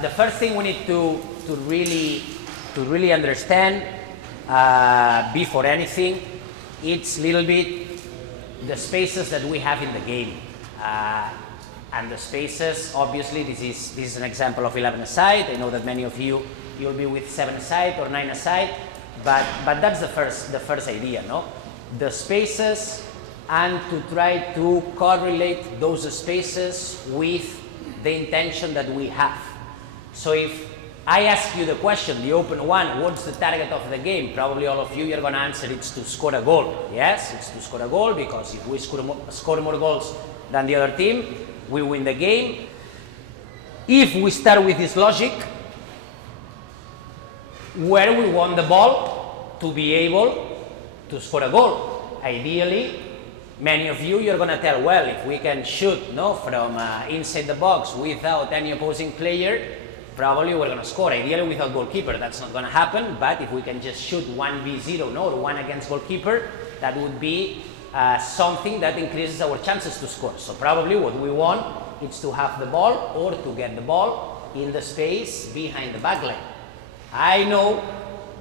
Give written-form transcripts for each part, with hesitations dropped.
The first thing we need to really understand before anything, it's a little bit the spaces that we have in the game. And the spaces, obviously, this is an example of 11 aside. I know that many of you'll be with 7 aside or 9 aside, but that's the first idea, no? The spaces, and to try to correlate those spaces with the intention that we have. So if I ask you the question, the open one, what's the target of the game? Probably all of you are going to answer it's to score a goal. Yes, it's to score a goal, because if we score more goals than the other team, we win the game. If we start with this logic, where we want the ball to be able to score a goal? Ideally, many of you're going to tell, well, if we can shoot from inside the box without any opposing player, probably we're going to score. Ideally without goalkeeper, that's not going to happen, but if we can just shoot 1v0, or 1 against goalkeeper, that would be something that increases our chances to score. So probably what we want is to have the ball, or to get the ball in the space behind the backline. I know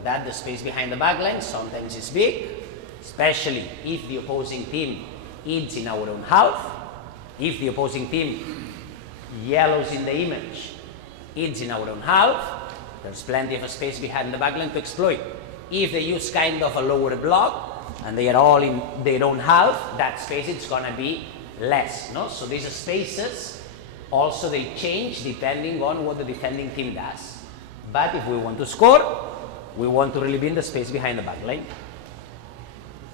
that the space behind the backline sometimes is big, especially if the opposing team is in our own half. If the opposing team, yellows in the image, is in our own half, there's plenty of space behind the backline to exploit. If they use kind of a lower block and they are all in their own half, that space is going to be less. No? So these spaces also they change depending on what the defending team does. But if we want to score, we want to really be in the space behind the backline.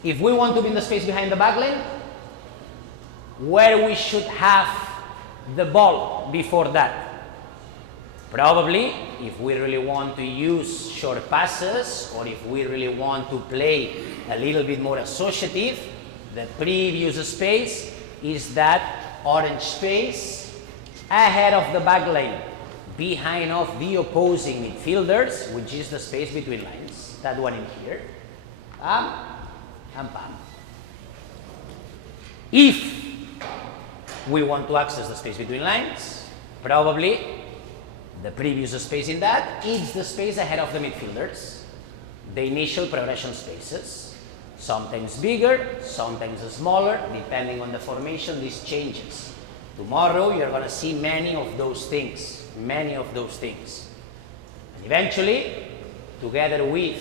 If we want to be in the space behind the backline, where we should have the ball before that? Probably, if we really want to use short passes, or if we really want to play a little bit more associative, the previous space is that orange space ahead of the backline, behind of the opposing midfielders, which is the space between lines. That one in here. Pam, and pam. If we want to access the space between lines, probably the previous space in that is the space ahead of the midfielders, the initial progression spaces, sometimes bigger, sometimes smaller, depending on the formation. This changes. Tomorrow you're going to see many of those things, and eventually, together with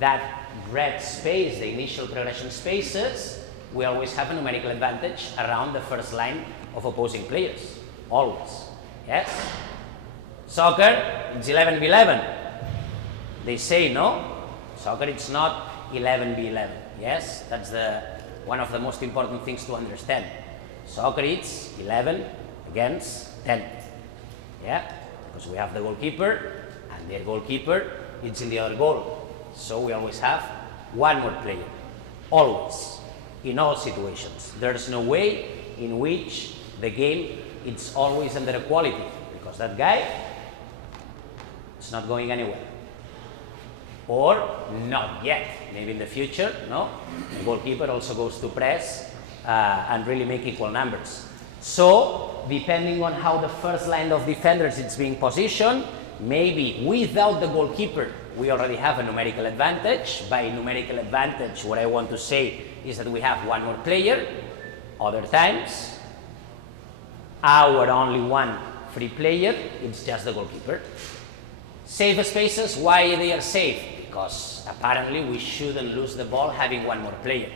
that red space, the initial progression spaces, we always have a numerical advantage around the first line of opposing players, always. Yes? Soccer, it's 11v11. They say, no? Soccer, it's not 11v11. Yes? That's one of the most important things to understand. Soccer, it's 11 against 10. Yeah? Because we have the goalkeeper, and their goalkeeper is in the other goal. So we always have one more player. Always. In all situations. There's no way in which the game is always under equality, because that guy, it's not going anywhere. Or not yet. Maybe in the future, no? The goalkeeper also goes to press and really make equal numbers. So, depending on how the first line of defenders is being positioned, maybe without the goalkeeper, we already have a numerical advantage. By numerical advantage, what I want to say is that we have one more player. Other times, our only one free player, it's just the goalkeeper. Safe spaces, why they are safe? Because apparently we shouldn't lose the ball having one more player.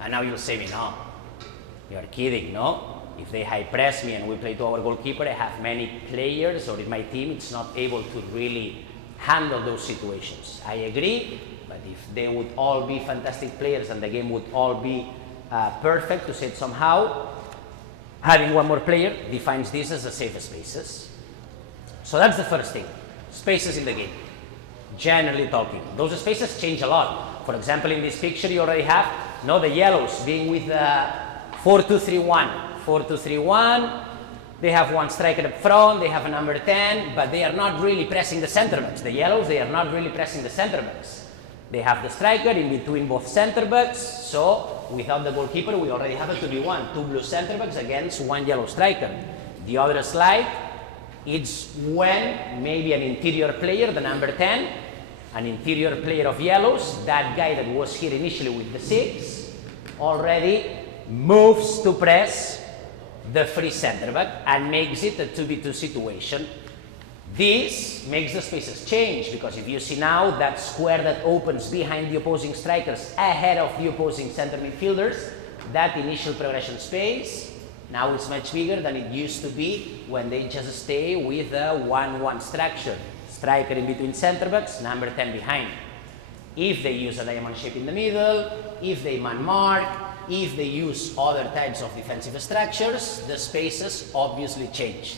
And now you'll say me, no, you're kidding, no? If they high press me and we play to our goalkeeper, I have many players, or in my team, it's not able to really handle those situations. I agree, but if they would all be fantastic players and the game would all be perfect, to say it somehow, having one more player defines this as the safest spaces. So that's the first thing. Spaces in the game, generally talking. Those spaces change a lot. For example, in this picture you already have the yellows being with 4-2-3-1. 4-2-3-1, they have one striker up front, they have a number 10, but they are not really pressing the center backs. The yellows, they are not really pressing the center backs. They have the striker in between both center backs, so without the goalkeeper we already have a 2v1, 2 blue center backs against 1 yellow striker. The other slide, It's when maybe an interior player, the number 10, an interior player of yellows, that guy that was here initially with the 6, already moves to press the free center back and makes it a 2v2 situation. This makes the spaces change, because if you see now that square that opens behind the opposing strikers ahead of the opposing center midfielders, that initial progression space, now it's much bigger than it used to be when they just stay with a 1-1 structure. Striker in between center backs, number 10 behind. If they use a diamond shape in the middle, if they man mark, if they use other types of defensive structures, the spaces obviously change.